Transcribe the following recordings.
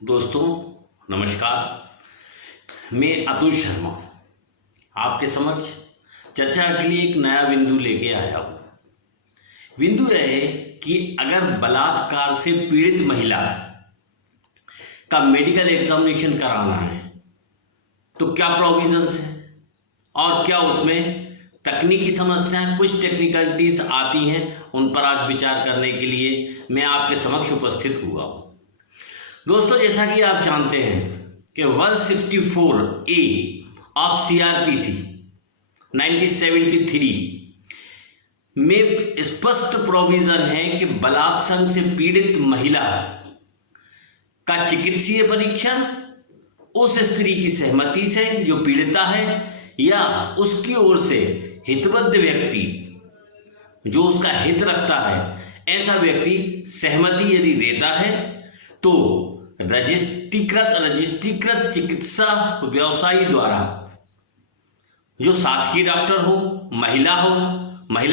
दोस्तों नमस्कार। मैं अतुल शर्मा आपके समक्ष चर्चा के लिए एक नया बिंदु लेके आया हूँ। बिंदु यह है कि अगर बलात्कार से पीड़ित महिला का मेडिकल एग्जामिनेशन कराना है तो क्या प्रोविजंस है और क्या उसमें तकनीकी समस्याएं, कुछ टेक्निकलिटीज आती हैं, उन पर आज विचार करने के लिए मैं आपके समक्ष उपस्थित हुआ हूँ। दोस्तों, जैसा कि आप जानते हैं कि 164A ऑफ CRPC 1973 में स्पष्ट प्रोविजन है कि बलात्कार से पीड़ित महिला का चिकित्सीय परीक्षण उस स्त्री की सहमति से जो पीड़िता है या उसकी ओर से हितबद्ध व्यक्ति जो उसका हित रखता है, ऐसा व्यक्ति सहमति यदि देता है तो रजिस्ट्रीकृत चिकित्सा व्यवसायी द्वारा, जो शासकीय डॉक्टर हो, महिला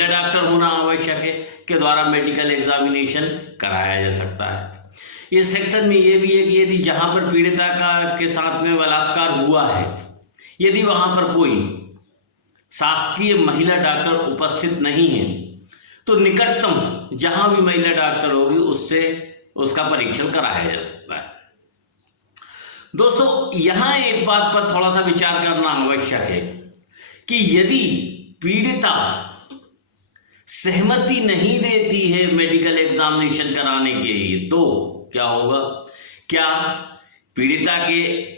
डॉक्टर होना आवश्यक है, के द्वारा मेडिकल एग्जामिनेशन कराया जा सकता है। इस सेक्शन में ये भी है कि यदि जहां पर पीड़िता के साथ में बलात्कार हुआ है, यदि वहां पर कोई शासकीय महिला डॉक्टर उपस्थित नहीं है तो निकटतम जहां भी महिला डॉक्टर होगी उससे उसका परीक्षण कराया जा सकता है। दोस्तों, यहां एक बात पर थोड़ा सा विचार करना आवश्यक है कि यदि पीड़िता सहमति नहीं देती है मेडिकल एग्जामिनेशन कराने के लिए तो क्या होगा? क्या पीड़िता के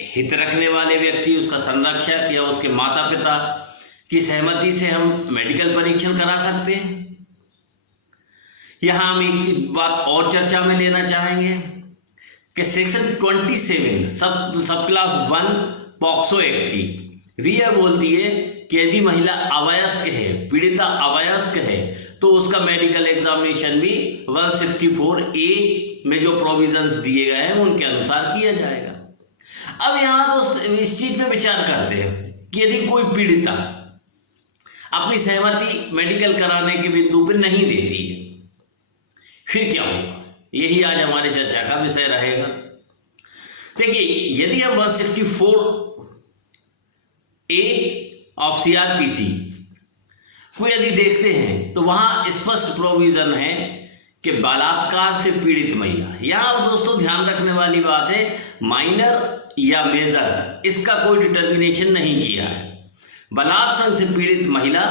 हित रखने वाले व्यक्ति, उसका संरक्षक या उसके माता पिता की सहमति से हम मेडिकल परीक्षण करा सकते हैं? यहां हम एक बात और चर्चा में लेना चाहेंगे कि सेक्शन 27 सब क्लास 1 पॉक्सो एक्ट की भी यह बोलती है कि यदि महिला अवयस्क है, पीड़िता अवयस्क है, तो उसका मेडिकल एग्जामिनेशन भी 164A में जो प्रोविजंस दिए गए हैं उनके अनुसार किया जाएगा। अब यहां दोस्त इस चीज पे विचार करते हैं कि यदि कोई पीड़िता अपनी सहमति मेडिकल कराने के बिंदु पर नहीं देती है, फिर क्या होगा? यही आज हमारी चर्चा का विषय रहेगा। देखिए, यदि हम 164A ऑफ CRPC को यदि देखते हैं तो वहां स्पष्ट प्रोविजन है कि बलात्कार से पीड़ित महिला, यहां दोस्तों ध्यान रखने वाली बात है, माइनर या मेजर इसका कोई डिटर्मिनेशन नहीं किया है। बलात्कार से पीड़ित महिला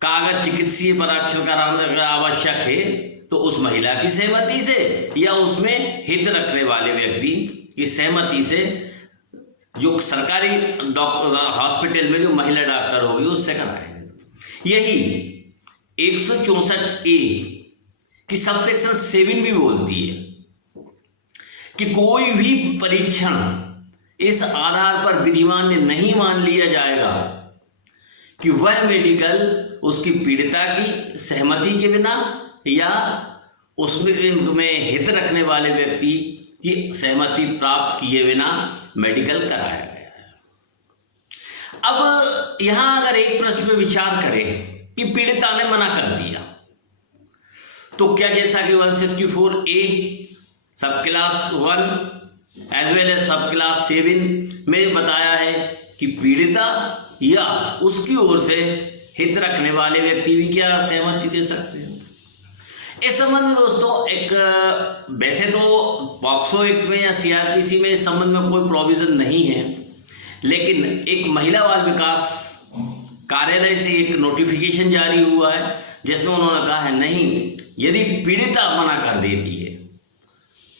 का अगर चिकित्सीय परीक्षण कराना आवश्यक है तो उस महिला की सहमति से या उसमें हित रखने वाले व्यक्ति की सहमति से, जो सरकारी हॉस्पिटल में जो महिला डॉक्टर होगी उससे कराएगा। यही 164A की सबसेक्शन 7 भी बोलती है कि कोई भी परीक्षण इस आधार पर विधिमान्य नहीं मान लिया जाएगा कि वह मेडिकल उसकी पीड़िता की सहमति के बिना या उसमें हित रखने वाले व्यक्ति की सहमति प्राप्त किए बिना मेडिकल कराया गया है। अब यहां अगर एक प्रश्न पे विचार करें कि पीड़िता ने मना कर दिया तो क्या, जैसा कि 164A सब क्लास 1 एज वेल एज सब क्लास 7 में बताया है कि पीड़िता या उसकी ओर से हित रखने वाले व्यक्ति भी क्या सहमति दे सकते हैं? इस संबंध में दोस्तों एक वैसे तो पॉक्सो एक्ट में या CRPC में इस संबंध में कोई प्रोविजन नहीं है, लेकिन एक महिला बाल विकास कार्यालय से एक नोटिफिकेशन जारी हुआ है जिसमें उन्होंने कहा है नहीं, यदि पीड़िता मना कर देती है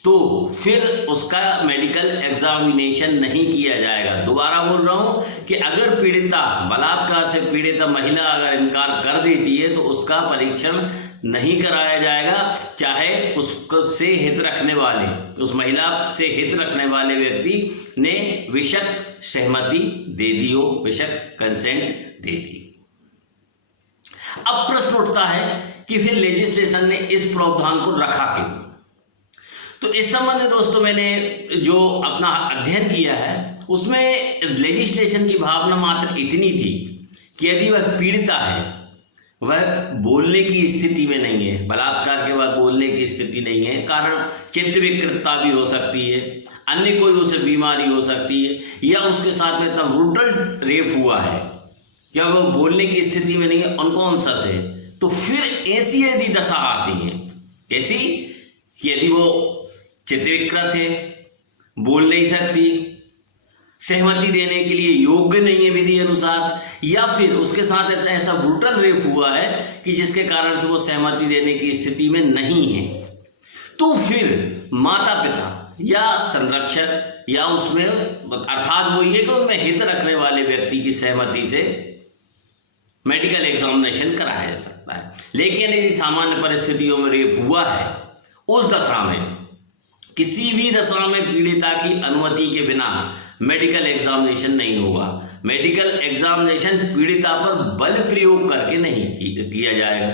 तो फिर उसका मेडिकल एग्जामिनेशन नहीं किया जाएगा। दोबारा बोल रहा हूं कि अगर पीड़िता, बलात्कार से पीड़िता महिला अगर इनकार कर देती है तो उसका परीक्षण नहीं कराया जाएगा, चाहे उससे हित रखने वाले, उस महिला से हित रखने वाले व्यक्ति ने बेशक सहमति दे दी हो, बेशक कंसेंट दे दी। अब प्रश्न उठता है कि फिर लेजिस्लेशन ने इस प्रावधान को रखा क्यों? तो इस संबंध में दोस्तों मैंने जो अपना अध्ययन किया है उसमें लेजिस्लेशन की भावना मात्र इतनी थी कि यदि वह पीड़िता है, वह बोलने की स्थिति में नहीं है, बलात्कार के बाद बोलने की स्थिति नहीं है, कारण चित्त विकृतता भी हो सकती है, अन्य कोई उसे बीमारी हो सकती है, या उसके साथ में इतना ब्रूटल रेप हुआ है या वो बोलने की स्थिति में नहीं है, अनकॉन्शियस है, तो फिर ऐसी यदि दशा आती है, कैसी कि यदि वो चित्तविकृत है, बोल नहीं सकती, सहमति देने के लिए योग्य नहीं है विधि अनुसार, या फिर उसके साथ ऐसा ब्रूटल रेप हुआ है कि जिसके कारण से वो सहमति देने की स्थिति में नहीं है, तो फिर माता पिता या संरक्षक या उसमें अर्थात वो ये कि उनमें हित रखने वाले व्यक्ति की सहमति से मेडिकल एग्जामिनेशन कराया जा सकता है। लेकिन यदि सामान्य परिस्थितियों में रेप हुआ है, उस दशा में किसी भी दशा में पीड़िता की अनुमति के बिना मेडिकल एग्जामिनेशन नहीं होगा। मेडिकल एग्जामिनेशन पीड़िता पर बल प्रयोग करके नहीं किया जाएगा।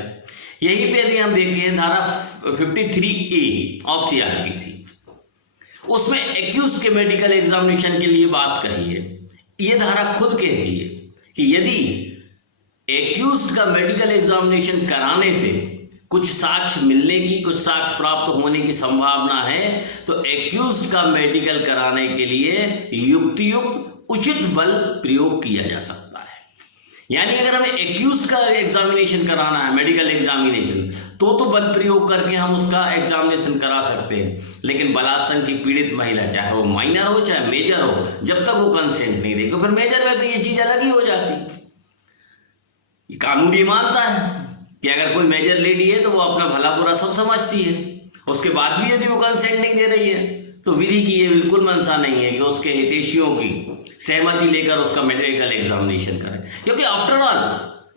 यहीं पे यदि हम देखें धारा 53A ऑफ CRPC, उसमें एक्यूज के मेडिकल एग्जामिनेशन के लिए बात कही है। ये धारा खुद कहती है कि यदि एक्यूज का मेडिकल एग्जामिनेशन कराने से कुछ साक्ष्य मिलने की, कुछ साक्ष्य प्राप्त होने की संभावना है, तो एक्यूज का मेडिकल कराने के लिए युक्तियुक्त उचित बल प्रयोग किया जा सकता है। यानी अगर हमें एक्यूज का एग्जामिनेशन कराना है, मेडिकल एग्जामिनेशन, तो बल प्रयोग करके हम उसका एग्जामिनेशन करा सकते हैं। लेकिन बलात्संग की पीड़ित महिला, चाहे वो माइनर हो चाहे मेजर हो, जब तक वो कंसेंट नहीं देगी, फिर मेजर में तो ये चीज अलग ही हो जाती। कानून ये मानता है कि अगर कोई मेजर लेडी है तो वो अपना भला बुरा सब समझती है, उसके बाद भी यदि वो कंसेंट नहीं दे रही है, तो विधि की ये बिल्कुल मंशा नहीं है कि उसके हितैषियों की सहमति लेकर उसका मेडिकल एग्जामिनेशन करें। क्योंकि आफ्टर ऑल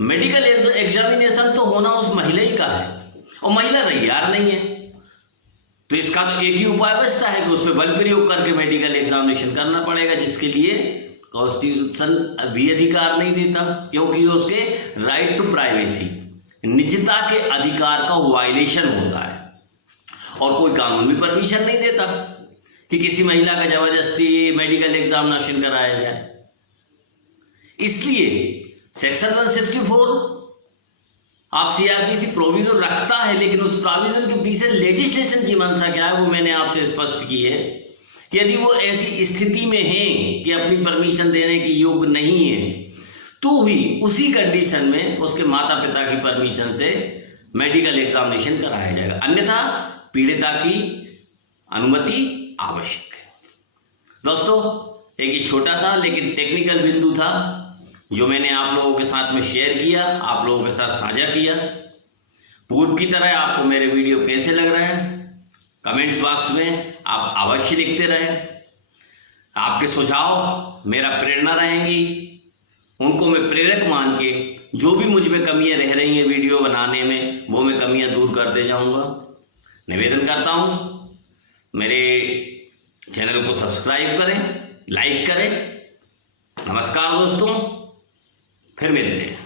मेडिकल एग्जामिनेशन तो होना उस महिला ही का है, और महिला तैयार नहीं है, तो इसका तो एक ही उपाय बचता है कि उस पर बल प्रयोग करके मेडिकल एग्जामिनेशन करना पड़ेगा, जिसके लिए कॉन्स्टिट्यूशन भी अधिकार नहीं देता, क्योंकि उसके राइट टू प्राइवेसी, निजता के अधिकार का वायलेशन होता है। और कोई कानून भी परमिशन नहीं देता कि किसी महिला का जबरदस्ती मेडिकल एग्जामिनेशन कराया जाए। इसलिए सेक्शन 164 आप CRPC प्रोविजन रखता है, लेकिन उस प्रोविजन के पीछे लेजिस्लेशन की मंशा क्या है वो मैंने आपसे स्पष्ट की है कि यदि वो ऐसी स्थिति में है कि अपनी परमिशन देने के योग्य नहीं है, तो ही उसी कंडीशन में उसके माता पिता की परमिशन से मेडिकल एग्जामिनेशन कराया जाएगा, अन्यथा पीड़िता की अनुमति आवश्यक है। दोस्तों, एक छोटा सा लेकिन टेक्निकल बिंदु था जो मैंने आप लोगों के साथ में शेयर किया, आप लोगों के साथ साझा किया। पूर्व की तरह आपको मेरे वीडियो कैसे लग रहे हैं, कमेंट्स बॉक्स में आप अवश्य लिखते रहें। आपके सुझाव मेरा प्रेरणा रहेंगी, उनको मैं प्रेरक मान के जो भी मुझ में कमियां रह रही हैं वीडियो बनाने में, वो मैं कमियां दूर करते जाऊंगा। निवेदन करता हूं मेरे चैनल को सब्सक्राइब करें, लाइक करें। नमस्कार दोस्तों, फिर मिलते हैं।